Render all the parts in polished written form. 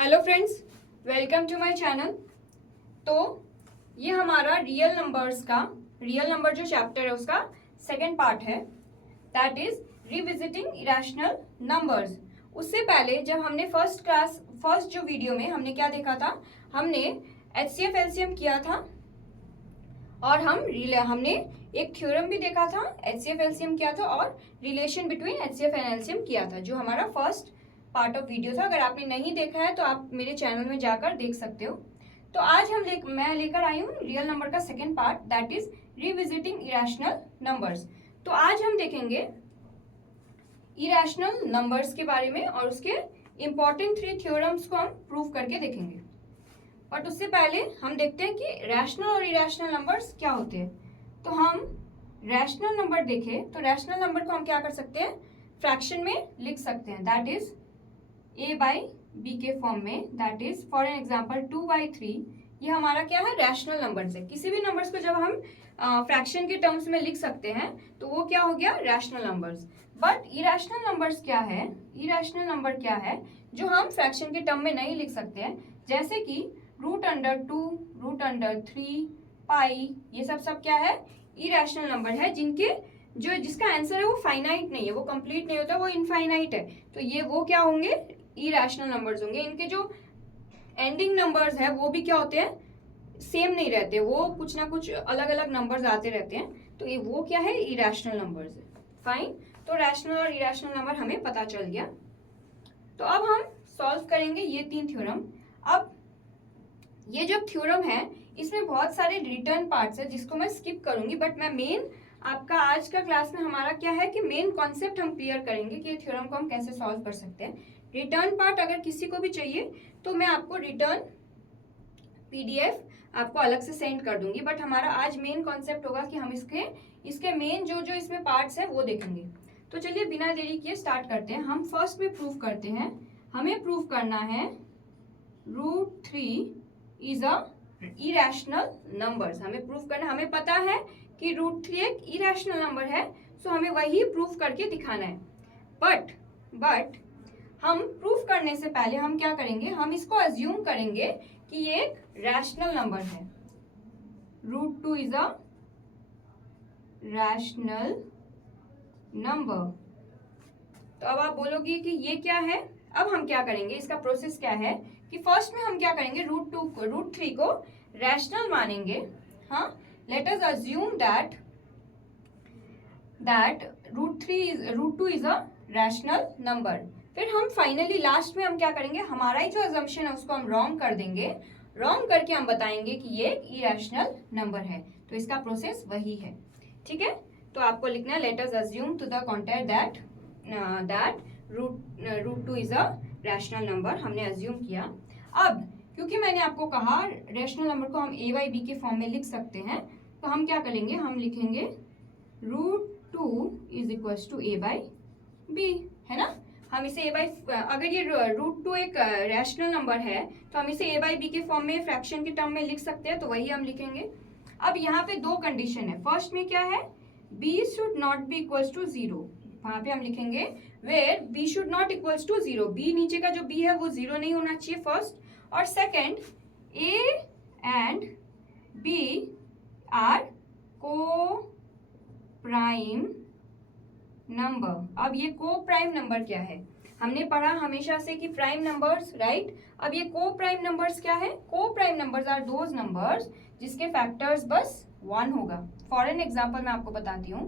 Hello friends, welcome to my channel. तो ये हमारा रियल नंबर जो चैप्टर है उसका सेकेंड पार्ट है, that is revisiting irrational numbers. उससे पहले जब हमने फर्स्ट जो वीडियो में हमने क्या देखा था, हमने एचसीएफ एलसीएम किया था और हमने एक थ्योरम भी देखा था, एचसीएफ एलसीएम किया था और relation between HCF and LCM किया था, जो हमारा फर्स्ट पार्ट ऑफ वीडियो था। अगर आपने नहीं देखा है तो आप मेरे चैनल में जाकर देख सकते हो। तो आज मैं लेकर आई हूँ रियल नंबर का second part, that is revisiting irrational numbers. तो आज हम देखेंगे इरेशनल नंबर्स के बारे में और उसके इंपॉर्टेंट 3 थ्योरम्स को हम प्रूव करके देखेंगे। बट उससे पहले हम देखते हैं कि रैशनल और इरेशनल नंबर्स क्या होते हैं। तो हम रैशनल नंबर देखें तो रैशनल नंबर को हम क्या कर सकते हैं, फ्रैक्शन में लिख सकते हैं, that is a by b के फॉर्म में, that is for an example 2/3। ये हमारा क्या है, रैशनल नंबर्स है। किसी भी नंबर्स को जब हम फ्रैक्शन के टर्म्स में लिख सकते हैं तो वो क्या हो गया, rational numbers. But irrational numbers क्या है, इरेशनल नंबर क्या है जो हम फ्रैक्शन के टर्म में नहीं लिख सकते हैं, जैसे कि √2, √3, पाई, ये सब क्या है, इरेशनल नंबर है, जिसका आंसर है वो फाइनाइट नहीं है, वो कंप्लीट नहीं होता, वो इनफाइनाइट है। तो ये वो क्या होंगे, इरेशनल नंबर्स होंगे। इनके जो एंडिंग नंबर्स है वो भी क्या होते हैं, सेम नहीं रहते, वो कुछ ना कुछ अलग अलग नंबर्स आते रहते हैं। तो ये वो क्या है, इरेशनल नंबर्स है। फाइन, तो रैशनल और इरेशनल नंबर हमें पता चल गया। तो अब हम सॉल्व करेंगे ये 3 थ्योरम। अब ये जो थ्योरम है इसमें बहुत सारे रिटर्न पार्ट्स है जिसको मैं स्किप करूंगी, बट मैं मेन आपका आज का क्लास में हमारा क्या है कि मेन कॉन्सेप्ट हम क्लियर करेंगे कि ये थ्योरम को हम कैसे सॉल्व कर सकते हैं। रिटर्न पार्ट अगर किसी को भी चाहिए तो मैं आपको रिटर्न पीडीएफ आपको अलग से सेंड कर दूंगी, बट हमारा आज मेन कॉन्सेप्ट होगा कि हम इसके मेन जो इसमें पार्ट्स है वो देखेंगे। तो चलिए बिना देरी किए स्टार्ट करते हैं। हम फर्स्ट में प्रूव करते हैं, हमें प्रूव करना है √3 इज अ इरेशनल नंबर्स। हमें प्रूव करना, हमें पता है कि √3 एक इरेशनल नंबर है, सो हमें वही प्रूव करके दिखाना है। बट हम प्रूव करने से पहले हम क्या करेंगे, हम इसको अज्यूम करेंगे कि ये एक रैशनल नंबर है। √2 इज अ रैशनल नंबर। तो अब आप बोलोगे कि ये क्या है। अब हम क्या करेंगे, इसका प्रोसेस क्या है कि फर्स्ट में हम क्या करेंगे, √3 को रैशनल मानेंगे। हाँ, late us assume that √2 is a rational number. फिर हम फाइनली लास्ट में हम क्या करेंगे, हमारा ही जो अजम्पशन है उसको हम रॉन्ग कर देंगे, रॉन्ग करके हम बताएंगे कि ये एक इरेशनल नंबर है। तो इसका प्रोसेस वही है, ठीक है। तो आपको लिखना है, let us assume to the counter that √2 is a rational number. हमने अज्यूम किया। अब क्योंकि मैंने आपको कहा रैशनल नंबर को हम a बाई बी के फॉर्म में लिख सकते हैं, तो हम क्या करेंगे, हम लिखेंगे √2 is equal to a by b, है ना। हम इसे अगर ये √2 एक रैशनल नंबर है तो हम इसे a बाई बी के फॉर्म में फ्रैक्शन के टर्म में लिख सकते हैं, तो वही हम लिखेंगे। अब यहाँ पे 2 कंडीशन है। फर्स्ट में क्या है, b should not be equals to 0। वहां पे हम लिखेंगे where b should not equals to 0, b नीचे का जो b है वो 0 नहीं होना चाहिए, फर्स्ट। और second, a and b are coprime number. अब ये को प्राइम नंबर क्या है, हमने पढ़ा हमेशा से कि प्राइम नंबर्स, राइट। अब ये को प्राइम नंबर्स क्या है, coprime numbers are those numbers जिसके फैक्टर्स बस 1 होगा। फॉर एन एग्जांपल मैं आपको बताती हूँ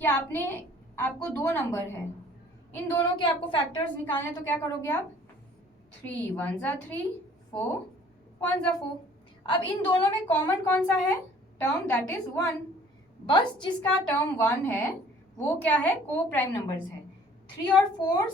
कि आपको 2 नंबर है, इन दोनों के आपको फैक्टर्स निकालने, तो क्या करोगे आप, 3 1 जा 3, 4 1 जा 4। अब इन दोनों में कॉमन कौन सा है टर्म, दैट इज 1। बस जिसका टर्म 1 है वो क्या है, को प्राइम नंबर्स है। 3 और 4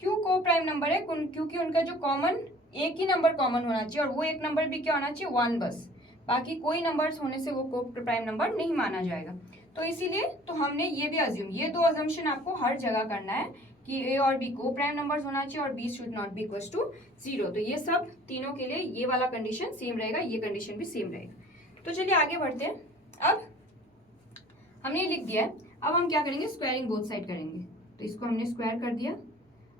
क्यों को प्राइम नंबर है, क्योंकि उनका जो कॉमन एक ही नंबर कॉमन होना चाहिए, और वो एक नंबर भी क्या होना चाहिए, 1 बस। बाकी कोई नंबर्स होने से वो को प्राइम नंबर नहीं माना जाएगा। तो इसीलिए तो हमने ये भी अज्यूम, ये 2 अजम्पशन आपको हर जगह करना है कि a और b को प्राइम नंबर्स होना चाहिए और b should not be equal to 0। तो ये सब तीनों के लिए ये वाला कंडीशन सेम रहेगा, ये कंडीशन भी सेम रहेगा। तो चलिए आगे बढ़ते हैं। अब हमने ये लिख दिया है, अब हम क्या करेंगे, स्क्वायरिंग बोथ साइड करेंगे। तो इसको हमने स्क्वायर कर दिया,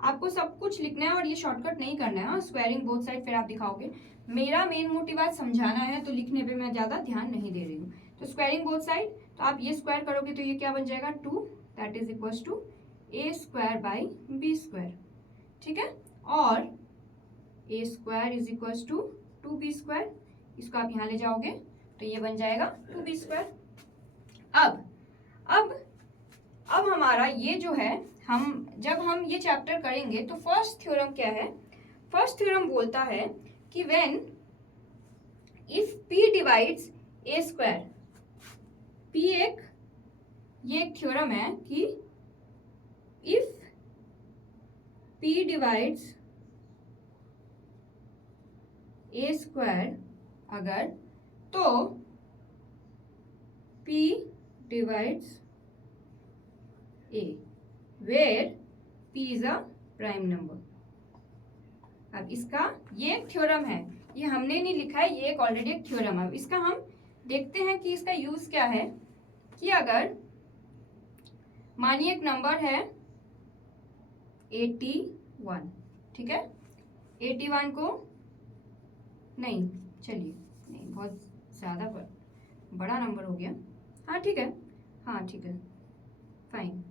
आपको सब कुछ लिखना है और ये शॉर्टकट नहीं करना है। हाँ, स्क्वायरिंग बोथ साइड फिर आप दिखाओगे। मेरा मेन मोटिव आज समझाना है, तो लिखने पे मैं ज़्यादा ध्यान नहीं दे रही हूँ। तो स्क्वायरिंग बोथ साइड, तो आप ये स्क्वायर करोगे तो ये क्या बन जाएगा 2, that is equals to a square by b square, ठीक है। और a square is equals to 2b square, इसको आप यहाँ ले जाओगे तो ये बन जाएगा 2b स्क्वायर। अब हमारा ये जो है, जब हम ये चैप्टर करेंगे तो फर्स्ट थ्योरम क्या है? फर्स्ट थ्योरम बोलता है कि when if p divides a square, p ये एक थ्योरम है कि if p divides a square अगर, तो p divides a where p is a prime number। अब इसका ये एक थ्योरम है, ये हमने नहीं लिखा है, ये एक ऑलरेडी एक थ्योरम है। अब इसका हम देखते हैं कि इसका यूज क्या है। कि अगर मानिए एक नंबर है 81, ठीक है, 81 को नहीं, चलिए नहीं, बहुत ज़्यादा बड़ा नंबर हो गया। हाँ ठीक है, हाँ ठीक है, फाइन,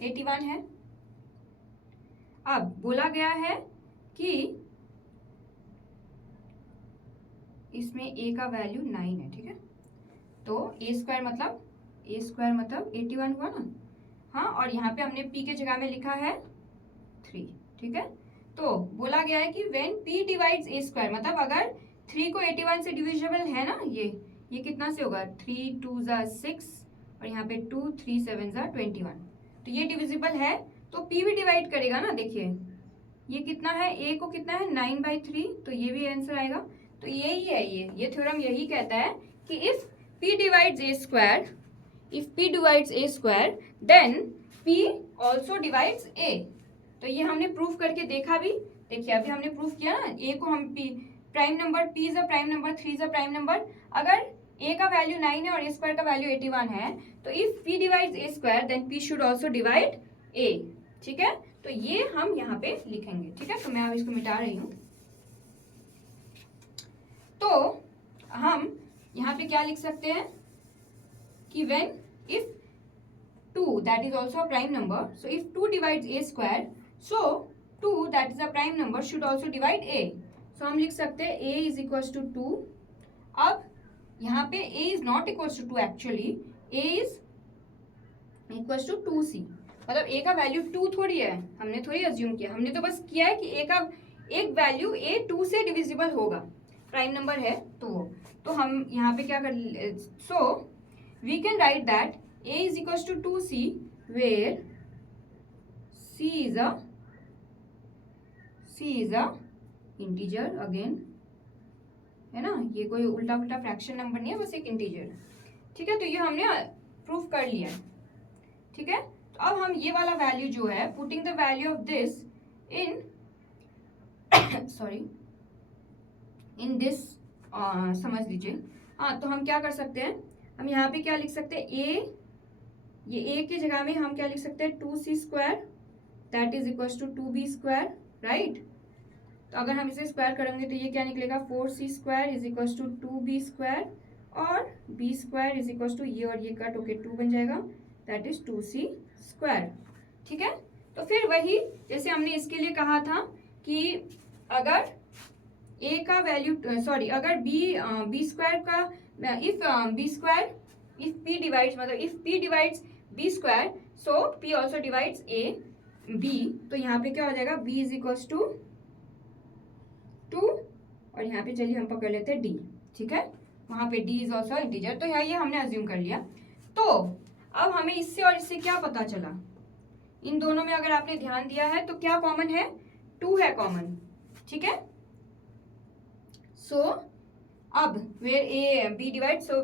81 है। अब बोला गया है कि इसमें a का वैल्यू 9 है, ठीक है। तो a स्क्वायर मतलब 81 हुआ ना। हाँ, और यहाँ पे हमने p के जगह में लिखा है 3, ठीक है। तो बोला गया है कि when p divides a square, मतलब अगर 3 को 81 से डिविजिबल है ना, ये कितना से होगा, 3 2 ज़ा 6 और यहाँ पे 2 3 7 ज़ा 21, तो ये डिविजिबल है तो p भी डिवाइड करेगा ना। देखिए ये कितना है, a को कितना है 9/3, तो ये भी आंसर आएगा। तो यही है, ये थ्योरम यही कहता है कि if p divides a square then p also divides a। तो ये हमने प्रूफ करके देखा भी। देखिए अभी हमने प्रूफ किया ना, a को हम p prime number, p is a prime number, 3 is a prime number. अगर a का वैल्यू 9 है और a स्क्वायर का वैल्यू 81 है, तो if p divides a square then p should also divide a, ठीक है। तो ये हम यहाँ पे लिखेंगे, ठीक है। तो मैं अब इसको मिटा रही हूँ। तो हम यहाँ पे क्या लिख सकते हैं कि when if 2 that is also a prime number, so if 2 divides a square, so 2 that is a prime number should also divide a। सो हम लिख सकते हैं a इज इक्वल्स टू 2। अब यहाँ पे a is not equals to 2, actually a is equals to 2c, मतलब a का value 2 थोड़ी है, हमने थोड़ी अज्यूम किया, हमने तो बस किया है कि a का एक वैल्यू a 2 से डिविजिबल होगा, प्राइम नंबर है तो हम यहाँ पे क्या कर, so we can write that a is equals to 2c where c is a integer, again है ना, ये कोई उल्टा पुल्टा फ्रैक्शन नंबर नहीं है, बस एक इंटीजर, ठीक है। तो ये हमने प्रूफ कर लिया, ठीक है। तो अब हम ये वाला वैल्यू जो है, putting the value of this in sorry in this, समझ लीजिए। हाँ, तो हम क्या कर सकते हैं, हम यहाँ पे क्या लिख सकते हैं, ये a की जगह में हम क्या लिख सकते हैं 2c square that is equals to 2b square, right. तो अगर हम इसे स्क्वायर करेंगे तो ये क्या निकलेगा 4c square is equals to 2b square, और b square is equals to ये और ये कट होके 2 बन जाएगा, दैट इज 2c स्क्वायर, ठीक है। तो फिर वही जैसे हमने इसके लिए कहा था कि अगर a का वैल्यू, सॉरी, अगर b स्क्वायर का इफ p डिवाइड्स, मतलब if p divides b square, so p also divides a b, तो यहाँ पे क्या हो जाएगा b इज इक्वल्स टू 2, और यहाँ पे चलिए हम पकड़ लेते हैं d, ठीक है। वहाँ पे d इज ऑल्सो इंटीजर, तो यहाँ ये हमने अज्यूम कर लिया। तो अब हमें इससे और इससे क्या पता चला, इन दोनों में अगर आपने ध्यान दिया है तो क्या कॉमन है, 2 है कॉमन, ठीक है। सो अब where a b divide, so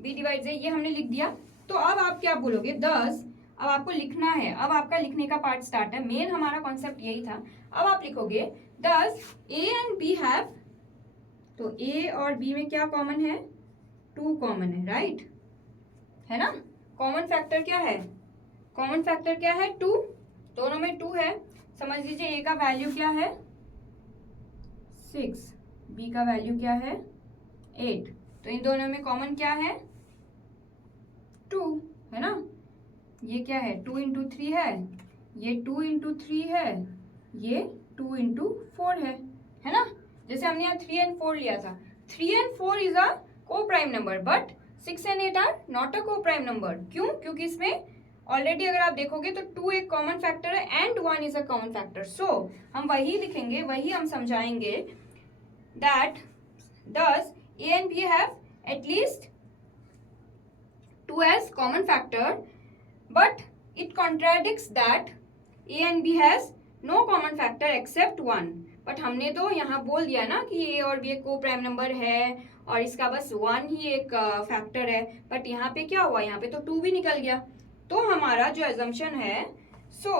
b divides a, ये हमने लिख दिया। तो अब आप क्या बोलोगे 10, अब आपको लिखना है, अब आपका लिखने का पार्ट स्टार्ट है, मेन हमारा कॉन्सेप्ट यही था। अब आप लिखोगे 10 a एंड b हैव, तो a और b में क्या कॉमन है, 2 कॉमन है, राइट, है ना। कॉमन फैक्टर क्या है, 2, दोनों में 2 है, समझ लीजिए ए का वैल्यू क्या है 6, बी का वैल्यू क्या है 8, तो इन दोनों में कॉमन क्या है 2, है ना। ये क्या है 2 इंटू 3 है, ये 2 इंटू 3 है, ये 2 इंटू 4 है ना। जैसे हमने यहाँ 3 and 4 लिया था, 3 and 4 is a coprime number but 6 and 8 are not a coprime number. क्यों? क्योंकि इसमें ऑलरेडी अगर आप देखोगे तो 2 एक कॉमन फैक्टर है and 1 is a common factor. So हम वही लिखेंगे, वही हम समझाएंगे that thus A and B have at least 2 as common factor, but it contradicts that A and B has no common factor except 1। But हमने तो यहाँ बोल दिया ना कि A और B एक को प्राइम नंबर है और इसका बस 1 ही एक फैक्टर है, बट यहाँ पे क्या हुआ, यहाँ पे तो 2 भी निकल गया। तो हमारा जो assumption है, so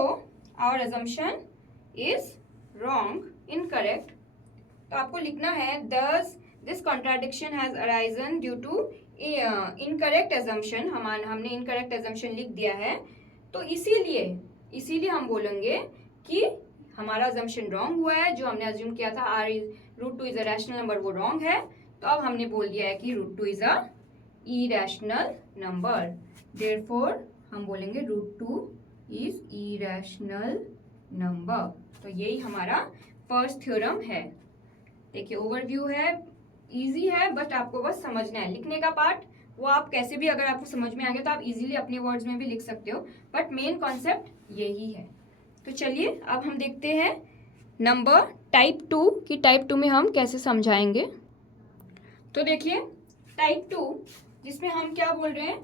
our assumption is wrong, incorrect। तो आपको लिखना है thus this contradiction has arisen due to incorrect assumption। हमने incorrect assumption लिख दिया है, तो इसीलिए हम बोलेंगे कि हमारा assumption wrong हुआ है। जो हमने assume किया था √2 is a rational number, वो wrong है। तो अब हमने बोल दिया है कि √2 is a irrational number, therefore हम बोलेंगे √2 is irrational number। तो यही हमारा फर्स्ट थ्योरम है। देखिए ओवरव्यू है, इजी है, बट आपको बस समझना है। लिखने का पार्ट वो आप कैसे भी, अगर आपको समझ में आ गया तो आप इजीली अपने वर्ड्स में भी लिख सकते हो, बट मेन कॉन्सेप्ट यही है। तो चलिए अब हम देखते हैं नंबर टाइप 2 की टाइप 2 में हम कैसे समझाएंगे। तो देखिए टाइप 2 जिसमें हम क्या बोल रहे हैं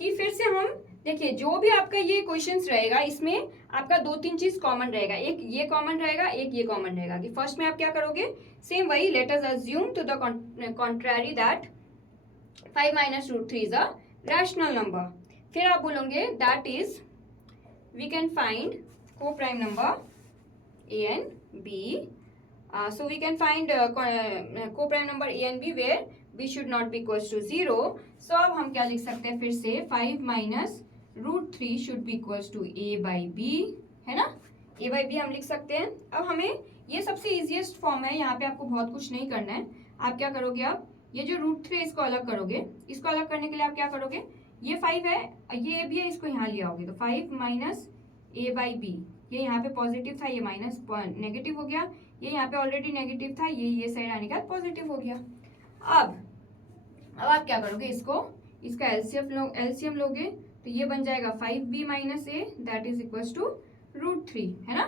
कि फिर से हम देखिए जो भी आपका ये क्वेश्चंस रहेगा इसमें आपका 2-3 चीज कॉमन रहेगा, एक ये कॉमन रहेगा, एक ये कॉमन रहेगा। कि फर्स्ट में आप क्या करोगे, सेम वही, let us assume to the contrary that 5 minus √3 is a rational number. फिर आप बोलोगे that is we can find coprime number a and b, so we can find co-prime number A and B where B should not be equals to 0। so अब हम क्या लिख सकते हैं फिर से 5 minus √3 should be equals to A by B, है ना। A by B हम लिख सकते हैं। अब हमें ये सबसे इजीएस्ट फॉर्म है, यहाँ पे आपको बहुत कुछ नहीं करना है। आप क्या करोगे, आप ये जो √3 इसको अलग करोगे, इसको अलग करने के लिए आप क्या करोगे, ये 5 है, ये भी है, इसको यहाँ ले आओगे तो 5 minus A by B, ये यहाँ पे पॉजिटिव था, ये माइनस नेगेटिव हो गया, ये यहाँ पे ऑलरेडी नेगेटिव था, ये साइड आने के बाद पॉजिटिव हो गया। अब आप क्या करोगे, इसका एलसीएम लोगे तो ये बन जाएगा 5b minus a that is equals to √3, है ना।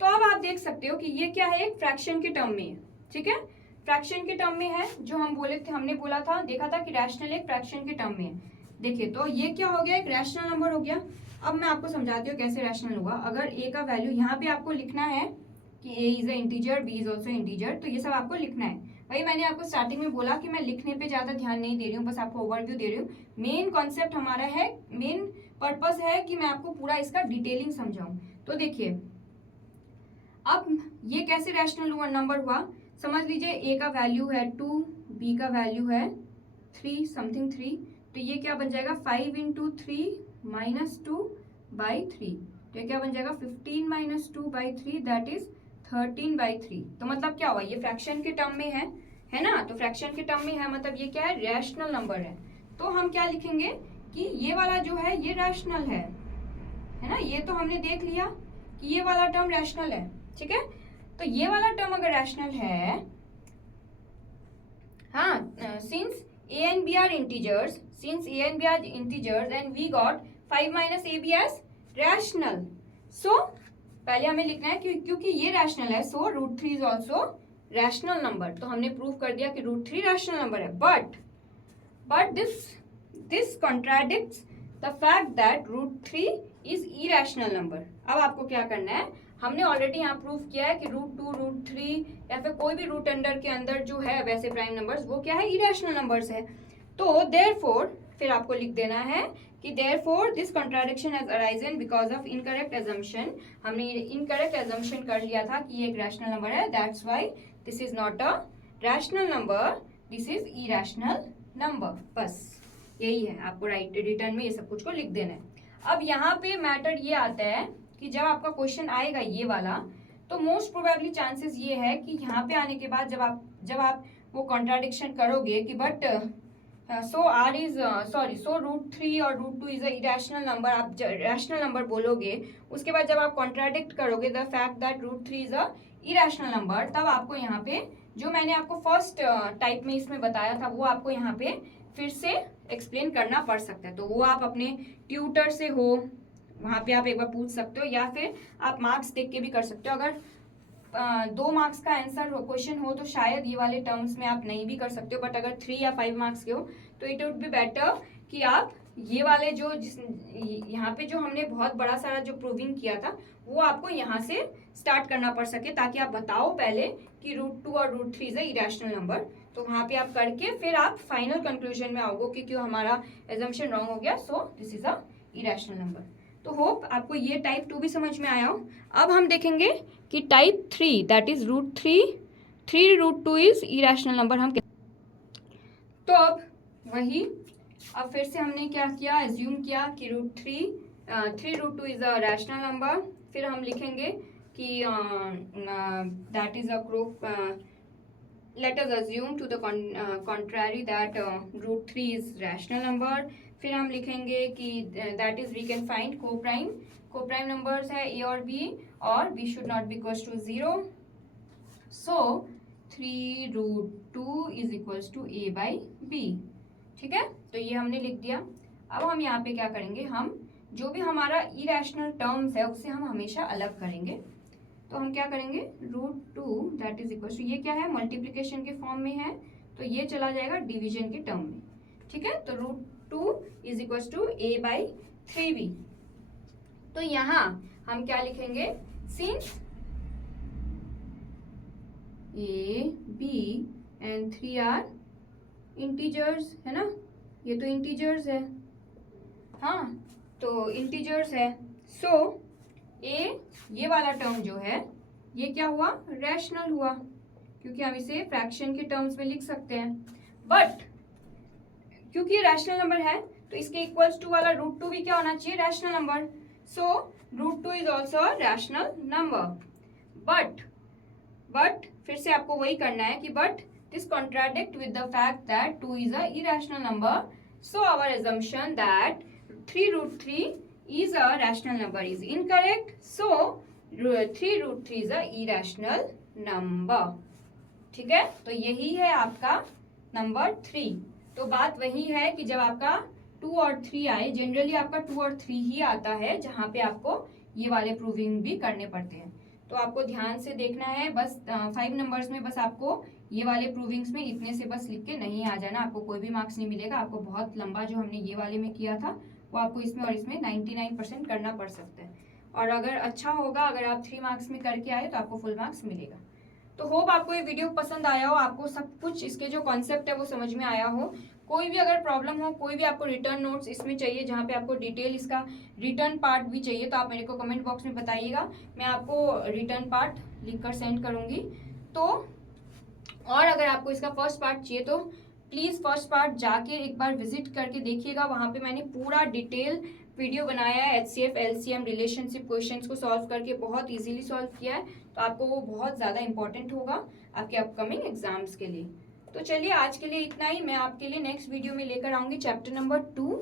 तो अब आप देख सकते हो कि ये क्या है, एक फ्रैक्शन के टर्म में है, ठीक है, फ्रैक्शन के टर्म में है। जो हम बोले थे, हमने बोला था, देखा था कि रैशनल एक फ्रैक्शन के टर्म में है। देखिए तो ये क्या हो गया, एक रैशनल नंबर हो गया। अब मैं आपको समझाती हूँ कैसे रैशनल हुआ। अगर ए का वैल्यू यहाँ पे आपको लिखना है कि a is a integer, b is also integer, तो ये सब आपको लिखना है। भाई मैंने आपको स्टार्टिंग में बोला कि मैं लिखने पे ज्यादा ध्यान नहीं दे रही हूँ, बस आपको ओवरव्यू दे रही हूँ। मेन कॉन्सेप्ट हमारा है, मेन पर्पस है कि मैं आपको पूरा इसका डिटेलिंग समझाऊं। तो देखिए अब ये कैसे रैशनल नंबर हुआ, समझ लीजिए ए का वैल्यू है 2, बी का वैल्यू है 3 समथिंग 3, तो ये क्या बन जाएगा 5 इंटू 3 माइनस 2 बाई 3, तो ये क्या बन जाएगा 15 minus 2 by 3 that is 13 by 3। तो मतलब क्या हुआ, ये फ्रैक्शन के टर्म में है ना, तो फ्रैक्शन के टर्म में है, मतलब ये क्या है, रैशनल नंबर है। तो हम क्या लिखेंगे कि ये वाला जो है ये रैशनल है ना। ये तो हमने देख लिया कि ये वाला टर्म रैशनल है, ठीक है। तो ये वाला टर्म अगर रैशनल है, हाँ, since a and b are integers, and we got 5 minus ab as rational, so पहले हमें लिखना है क्योंकि ये रैशनल है, सो √3 इज ऑल्सो रैशनल नंबर। तो हमने प्रूव कर दिया कि √3 रैशनल नंबर है, but this contradicts the fact that √3 is irrational number. अब आपको क्या करना है, हमने ऑलरेडी यहाँ प्रूव किया है कि √2, √3 या फिर कोई भी रूट अंडर के अंदर जो है वैसे प्राइम नंबर्स, वो क्या है, इरेशनल नंबर्स है। तो देयरफॉर फिर आपको लिख देना है कि therefore this contradiction has arisen because of incorrect assumption. हमने इनकरेक्ट अजम्पशन कर लिया था कि ये एक रैशनल नंबर है, that's why this is not a rational number, this is irrational number. बस यही है, आपको राइट रिटर्न में ये सब कुछ को लिख देना है। अब यहाँ पे मैटर ये आता है कि जब आपका क्वेश्चन आएगा ये वाला, तो मोस्ट प्रोबेबली चांसेस ये है कि यहाँ पे आने के बाद जब आप वो कॉन्ट्राडिक्शन करोगे कि बट सो √3 और √2 इज अ इरेशनल नंबर, आप रैशनल नंबर बोलोगे, उसके बाद जब आप कॉन्ट्राडिक्ट करोगे the fact that √3 is a irrational number, तब आपको यहाँ पे जो मैंने आपको फर्स्ट टाइप में इसमें बताया था वो आपको यहाँ पे फिर से एक्सप्लेन करना पड़ सकता है। तो वो आप अपने ट्यूटर से हो, वहाँ पे आप एक बार पूछ सकते हो, या फिर आप मार्क्स देख के भी कर सकते हो। अगर 2 मार्क्स का आंसर हो क्वेश्चन हो तो शायद ये वाले टर्म्स में आप नहीं भी कर सकते हो, बट अगर 3 या 5 मार्क्स के हो तो इट वुड बी बेटर कि आप ये वाले जो यहाँ पे जो हमने बहुत बड़ा सारा जो प्रूविंग किया था वो आपको यहाँ से स्टार्ट करना पड़ सके, ताकि आप बताओ पहले कि √2 और √3 इज अ इरेशनल नंबर। तो वहाँ पे आप करके फिर आप फाइनल कंक्लूजन में आओगे कि क्यों हमारा एजम्पशन रॉन्ग हो गया, so this is a irrational number. तो होप आपको ये टाइप 2 भी समझ में आया हो। अब हम देखेंगे कि type 3 that is √2 is irrational number. हम तो अब वही, अब फिर से हमने क्या किया, एज्यूम किया कि √2 इज अ रैशनल नंबर। फिर हम लिखेंगे कि that is a let us assume to the contrary that √3 is rational number। फिर हम लिखेंगे कि that is we can find co-prime numbers है a और b, और b should not be equals to 0, so 3√2 is equals to a by b। ठीक है, तो ये हमने लिख दिया। अब हम यहाँ पे क्या करेंगे, हम जो भी हमारा इरेशनल टर्म्स है उसे हम हमेशा अलग करेंगे। तो हम क्या करेंगे, √2 दैट इज इक्वल टू, ये क्या है, मल्टीप्लिकेशन के फॉर्म में है, तो ये चला जाएगा डिवीजन के टर्म में। ठीक है, तो √2 is equal to a by 3b। तो यहाँ हम क्या लिखेंगे, since a b and 3 are integers, है ना, ये तो इंटीजर्स है, हाँ तो इंटीजर्स है, सो ये वाला टर्म जो है ये क्या हुआ, रैशनल हुआ, क्योंकि हम इसे फ्रैक्शन के टर्म्स में लिख सकते हैं। बट क्योंकि ये रैशनल नंबर है तो इसके इक्वल्स टू वाला √2 भी क्या होना चाहिए, rational number. So √2 is also rational number. But फिर से आपको वही करना है कि but this contradict with the fact that 2 is a irrational number, so our assumption that 3√3 is a rational number is incorrect, so 3√3 is a irrational number। ठीक है, तो यही है आपका नंबर 3। तो बात वही है कि जब आपका 2 और 3 आए, जनरली आपका 2 और 3 ही आता है जहां पे आपको ये वाले प्रूविंग भी करने पड़ते हैं। तो आपको ध्यान से देखना है, बस 5 नंबर्स में बस आपको ये वाले प्रूविंग्स में इतने से बस लिख के नहीं आ जाना, आपको कोई भी मार्क्स नहीं मिलेगा। आपको बहुत लंबा जो हमने ये वाले में किया था वो आपको इसमें और इसमें 99% करना पड़ सकता है, और अगर अच्छा होगा, अगर आप 3 मार्क्स में करके आए तो आपको फुल मार्क्स मिलेगा। तो होप आपको ये वीडियो पसंद आया हो, आपको सब कुछ इसके जो कॉन्सेप्ट है वो समझ में आया हो। कोई भी अगर प्रॉब्लम हो, कोई भी आपको रिटर्न नोट्स इसमें चाहिए जहाँ पे आपको डिटेल इसका रिटर्न पार्ट भी चाहिए, तो आप मेरे को कमेंट बॉक्स में बताइएगा, मैं आपको रिटर्न पार्ट लिख कर सेंड करूँगी। तो और अगर आपको इसका फर्स्ट पार्ट चाहिए तो प्लीज़ फर्स्ट पार्ट जाके एक बार विजिट करके देखिएगा, वहाँ पे मैंने पूरा डिटेल वीडियो बनाया है, HCF LCM रिलेशनशिप क्वेश्चंस को सॉल्व करके बहुत इजीली सॉल्व किया है, तो आपको वो बहुत ज़्यादा इंपॉर्टेंट होगा आपके अपकमिंग एग्जाम्स के लिए। तो चलिए आज के लिए इतना ही, मैं आपके लिए नेक्स्ट वीडियो में लेकर आऊँगी चैप्टर नंबर 2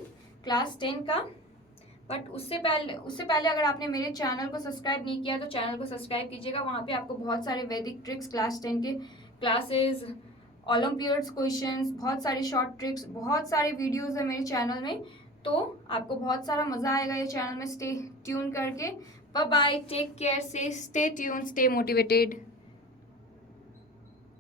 क्लास 10 का। बट उससे पहले अगर आपने मेरे चैनल को सब्सक्राइब नहीं किया तो चैनल को सब्सक्राइब कीजिएगा, वहाँ पे आपको बहुत सारे वैदिक ट्रिक्स, क्लास 10 के क्लासेस, ओलंपियाड्स क्वेश्चंस, बहुत सारे शॉर्ट ट्रिक्स, बहुत सारे वीडियोस है मेरे चैनल में, तो आपको बहुत सारा मज़ा आएगा ये चैनल में स्टे ट्यून करके। बाय बाय, टेक केयर, से स्टे ट्यून, स्टे मोटिवेटेड।